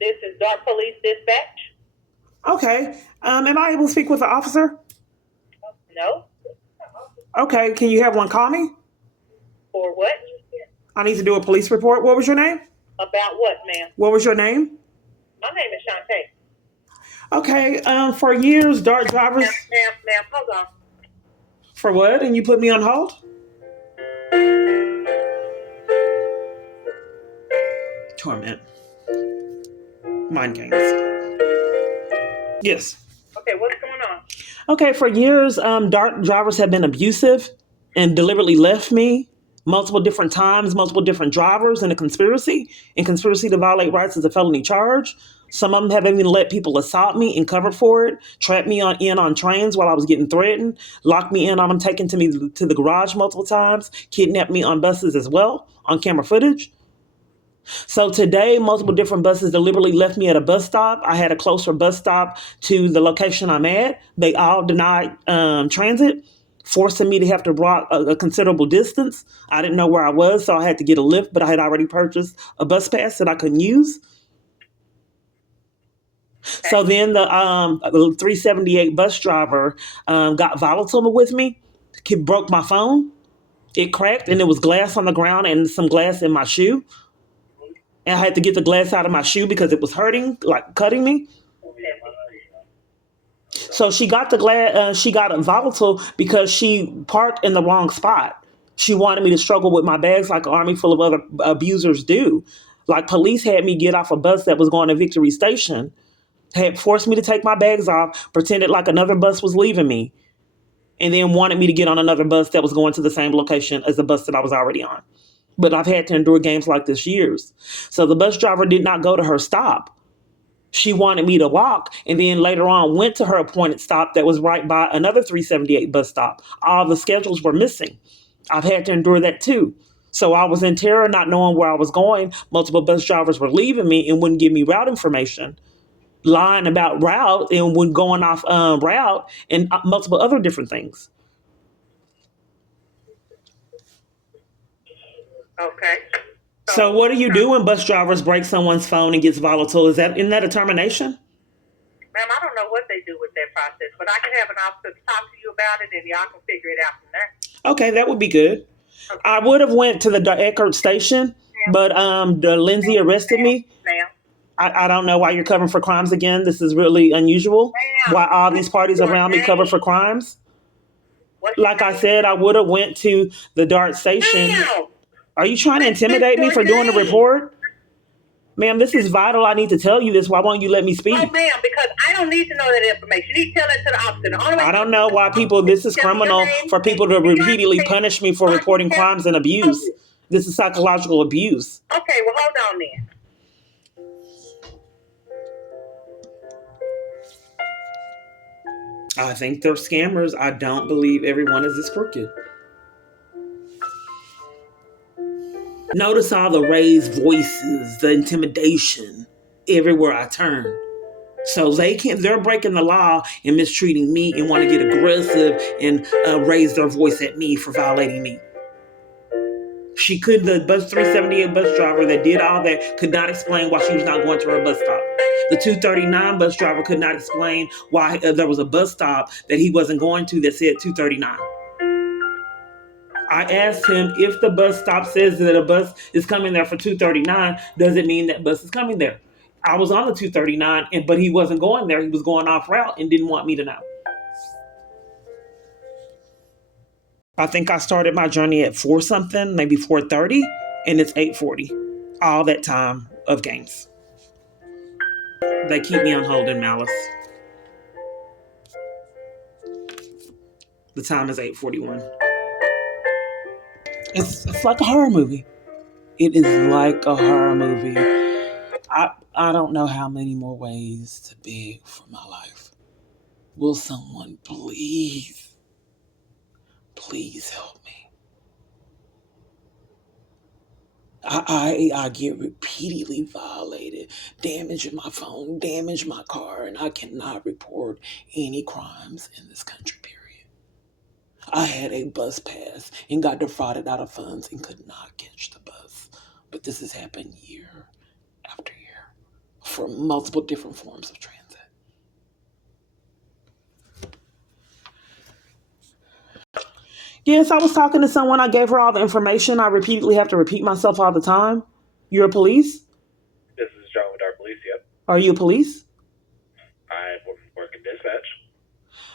This is Dark Police Dispatch. Okay. Am I able to speak with the officer? No. Okay. Can you have one call me? For what? I need to do a police report. What was your name? About what, ma'am? What was your name? My name is Shantae. Okay. For years, Dart drivers. Ma'am, hold on. For what? And you put me on hold? Torment. Mind games. Yes. Okay, what's going on? Okay. For years, Dart drivers have been abusive and deliberately left me multiple different times, multiple different drivers in a conspiracy. And conspiracy to violate rights is a felony charge. Some of them have even let people assault me and covered for it, trapped me on trains while I was getting threatened, locked me in on them, taken to me to the garage multiple times, kidnapped me on buses as well, on camera footage. So today, multiple different buses deliberately left me at a bus stop. I had a closer bus stop to the location I'm at. They all denied transit, forcing me to have to walk a considerable distance. I didn't know where I was, so I had to get a lift, but I had already purchased a bus pass that I couldn't use. So then the 378 bus driver got volatile with me. He broke my phone. It cracked, and there was glass on the ground and some glass in my shoe. And I had to get the glass out of my shoe because it was hurting, like cutting me. So she got the glass. She got volatile because she parked in the wrong spot. She wanted me to struggle with my bags like an army full of other abusers do. Like police had me get off a bus that was going to Victory Station, had forced me to take my bags off, pretended like another bus was leaving me, and then wanted me to get on another bus that was going to the same location as the bus that I was already on. But I've had to endure games like this years. So the bus driver did not go to her stop. She wanted me to walk and then later on went to her appointed stop that was right by another 378 bus stop. All the schedules were missing. I've had to endure that too. So I was in terror, not knowing where I was going. Multiple bus drivers were leaving me and wouldn't give me route information, lying about route and when going off route and multiple other different things. Okay. So what do you do when bus drivers break someone's phone and gets volatile? Isn't that a termination? Ma'am, I don't know what they do with that process, but I can have an officer talk to you about it and y'all can figure it out from there. Okay, that would be good. Okay. I would have went to the Eckerd station, but the Lindsay arrested me. Ma'am. I don't know why you're covering for crimes again. This is really unusual. Ma'am. Why all these parties around me cover for crimes? Like I said, I would have went to the Dart station. Ma'am. Are you trying to intimidate me for doing a report? Ma'am, this is vital. I need to tell you this. Why won't you let me speak? Oh, ma'am, because I don't need to know that information. You need to tell that to the officer. The only way I don't know why people, this is criminal for people to repeatedly punish me for reporting crimes and abuse. This is psychological abuse. Okay, well, hold on then. I think they're scammers. I don't believe everyone is this crooked. Notice all the raised voices, the intimidation everywhere I turn. So they're breaking the law and mistreating me and want to get aggressive and raise their voice at me for violating me. The bus 378 bus driver that did all that could not explain why she was not going to her bus stop. The 239 bus driver could not explain why there was a bus stop that he wasn't going to that said 239. I asked him, if the bus stop says that a bus is coming there for 239, does it mean that bus is coming there? I was on the 239, but he wasn't going there. He was going off route and didn't want me to know. I think I started my journey at 4 something, maybe 4:30, and it's 8:40. All that time of games. They keep me on hold in Malice. The time is 8:41. It's like a horror movie. It is like a horror movie. I don't know how many more ways to beg for my life. Will someone please help me? I get repeatedly violated, damaging my phone, damage my car, and I cannot report any crimes in this country, period. I had a bus pass and got defrauded out of funds and could not catch the bus. But this has happened year after year. for multiple different forms of transit. Yes, I was talking to someone. I gave her all the information. I repeatedly have to repeat myself all the time. You're a police? This is John with our police. Yep. Are you a police? I work in dispatch.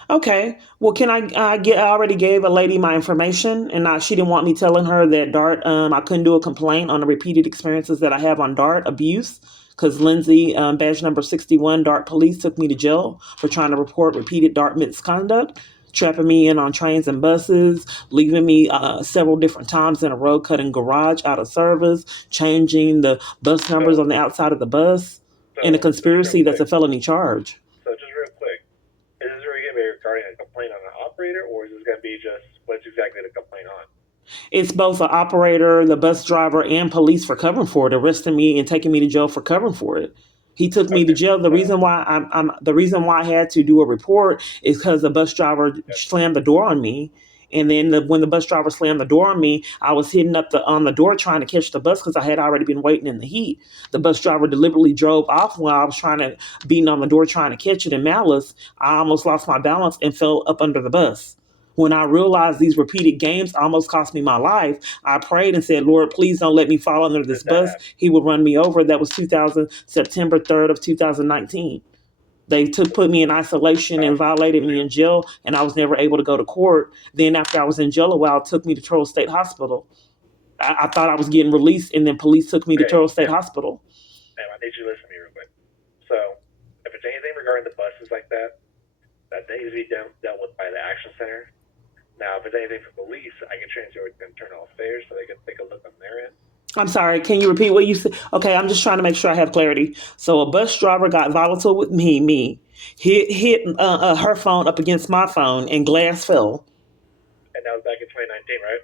Okay. Well, can I already gave a lady my information, and she didn't want me telling her that DART. I couldn't do a complaint on the repeated experiences that I have on DART abuse because Lindsay, badge number 61, DART police took me to jail for trying to report repeated DART misconduct, trapping me in on trains and buses, leaving me several different times in a row, cutting garage out of service, changing the bus numbers on the outside of the bus, and a conspiracy that's a felony charge. So just real quick, is this really going to be regarding a complaint on an operator, or is this going to be just what's exactly the complaint on? It's both the operator, the bus driver, and police for covering for it, arresting me and taking me to jail for covering for it. He took me to jail. The reason why the reason why I had to do a report is because the bus driver slammed the door on me. And then when the bus driver slammed the door on me, I was hitting up on the door trying to catch the bus because I had already been waiting in the heat. The bus driver deliberately drove off while I was beating on the door trying to catch it in malice. I almost lost my balance and fell up under the bus. When I realized these repeated games almost cost me my life, I prayed and said, Lord, please don't let me fall under this bus. He would run me over. That was September 3rd of 2019. They put me in isolation and violated me in jail, and I was never able to go to court. Then after I was in jail a while, took me to Charles State Hospital. I thought I was getting released, and then police took me to Charles State Hospital. Ma'am, I need you to listen to me real quick. So, if it's anything regarding the buses like that needs to be dealt with by the Action Center. Now, if it's anything for police, I can transfer it to internal affairs so they can take a look on their end. I'm sorry, can you repeat what you said? Okay, I'm just trying to make sure I have clarity. So a bus driver got volatile with me, hit her phone up against my phone, and glass fell. And that was back in 2019, right?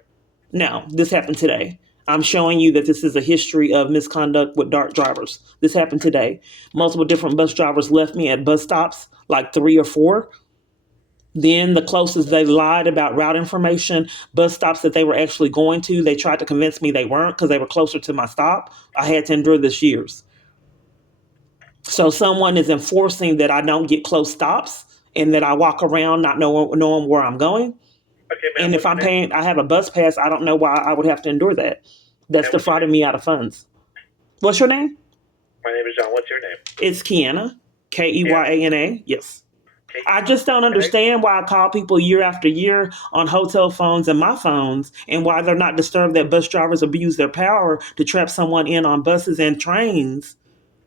No, this happened today. I'm showing you that this is a history of misconduct with DART drivers. This happened today. Multiple different bus drivers left me at bus stops, like 3 or 4. Then the closest, they lied about route information, bus stops that they were actually going to. They tried to convince me they weren't because they were closer to my stop. I had to endure this years. So someone is enforcing that I don't get close stops and that I walk around not knowing where I'm going. Okay, ma'am, and if I'm paying, I have a bus pass, I don't know why I would have to endure that. That's defrauding me out of funds. What's your name? My name is John. What's your name? It's Kiana. Keyana. Yes. I just don't understand why I call people year after year on hotel phones and my phones, and why they're not disturbed that bus drivers abuse their power to trap someone in on buses and trains.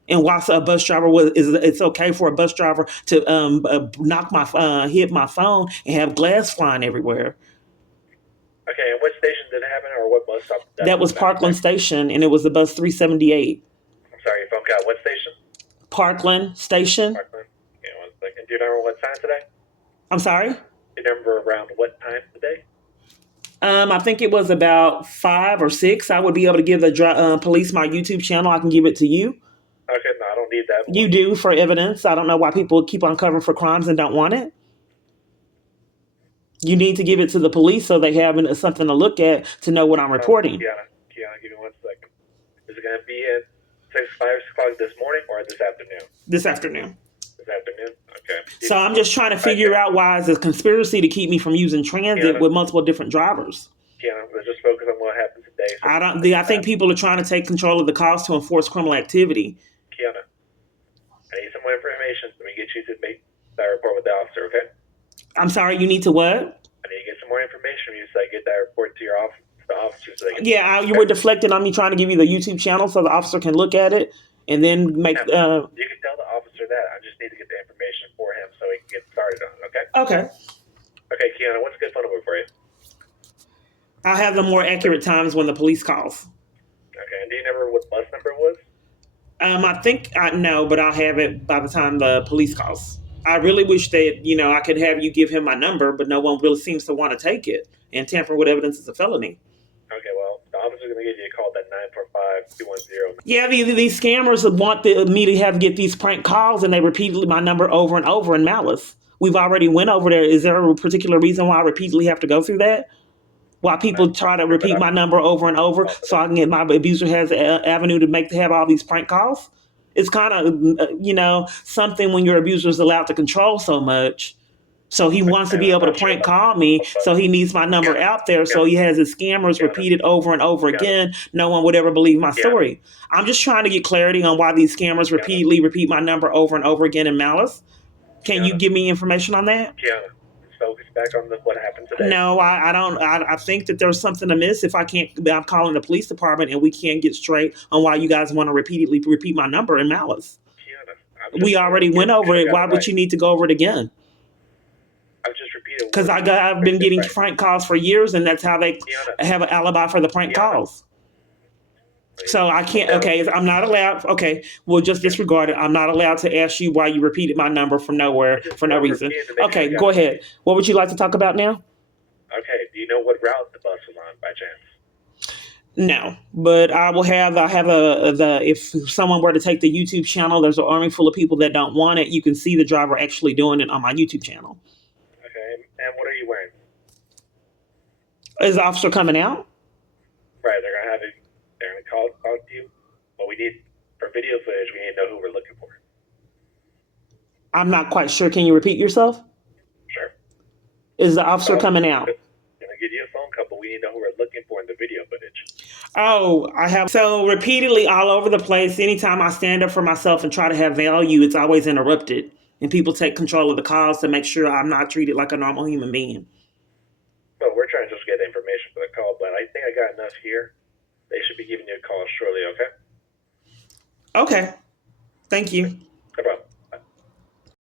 And why a bus driver it's okay for a bus driver to hit my phone and have glass flying everywhere. Okay, and what station did it happen, or what bus stop? That was Parkland Station, and it was the bus 378. I'm sorry, your phone cut. What station? Parkland Station. Parkland. Okay, 1 second. Do you remember what time today? I'm sorry? Do you remember around what time today? I think it was about 5 or 6. I would be able to give the police my YouTube channel. I can give it to you. Okay, no, I don't need that. You do, for evidence. I don't know why people keep on covering for crimes and don't want it. You need to give it to the police so they have something to look at to know what I'm reporting. Kiana, give me 1 second. Is it going to be at 6 o'clock this morning or this afternoon? This afternoon. This afternoon? Okay. So I'm just trying to figure out why it's a conspiracy to keep me from using transit with multiple different drivers. Kiana, let's just focus on what happened today. So I think people are trying to take control of the cause to enforce criminal activity. Kiana, I need some more information so we get you to make that report with the officer, okay? I'm sorry, you need to what? I need to get some more information from you so I get that report to your office, the officer, so they can. Yeah, you were deflecting on me trying to give you the YouTube channel so the officer can look at it and then make. You can tell the officer that. I just need to get the information for him so he can get started on it, okay? Okay. Okay, Kiana, what's a good phone number for you? I'll have the more accurate times when the police calls. Okay, and do you remember what bus number it was? I think I know, but I'll have it by the time the police calls. I really wish that, I could have you give him my number, but no one really seems to want to take it. And tampering with evidence is a felony. Okay, well, the officer's going to give you a call at 945-210. Yeah, these scammers want me to get these prank calls, and they repeatedly my number over and over in malice. We've already went over there. Is there a particular reason why I repeatedly have to go through that? Why people try to repeat my number over and over so I can get my abuser has an avenue to have all these prank calls? It's kind of, something when your abuser is allowed to control so much. So he wants to be able to prank call me. So he needs my number out there. So he has his scammers repeated over and over again. No one would ever believe my story. I'm just trying to get clarity on why these scammers repeatedly repeat my number over and over again in malice. Can you give me information on that? Kiana, let's focus back on what happened today. No, I don't. I think that there's something amiss if I'm calling the police department and we can't get straight on why you guys want to repeatedly repeat my number in malice. Kiana, We already went over it. Why would you need to go over it again? I've just repeated. Because I've been getting prank calls for years, and that's how they have an alibi for the prank calls. So I can't. Okay, I'm not allowed. Okay, we'll just disregard it. I'm not allowed to ask you why you repeated my number from nowhere for no reason. Okay, go ahead. What would you like to talk about now? Okay. Do you know what route the bus was on by chance? No, but I'll have if someone were to take the YouTube channel, there's an army full of people that don't want it. You can see the driver actually doing it on my YouTube channel. Okay. And what are you wearing? Is the officer coming out? Right. They're gonna have it. They're gonna call to you. What we need for video footage, we need to know who we're looking for. I'm not quite sure. Can you repeat yourself? Sure. Is the officer coming out? Gonna give you a phone call, but we need to know who we're looking for in the video footage. Oh, I have so repeatedly all over the place. Anytime I stand up for myself and try to have value, it's always interrupted. And people take control of the calls to make sure I'm not treated like a normal human being. Well, we're trying to just get information for the call, but I think I got enough here. They should be giving you a call shortly, okay? Okay. Thank you. No problem.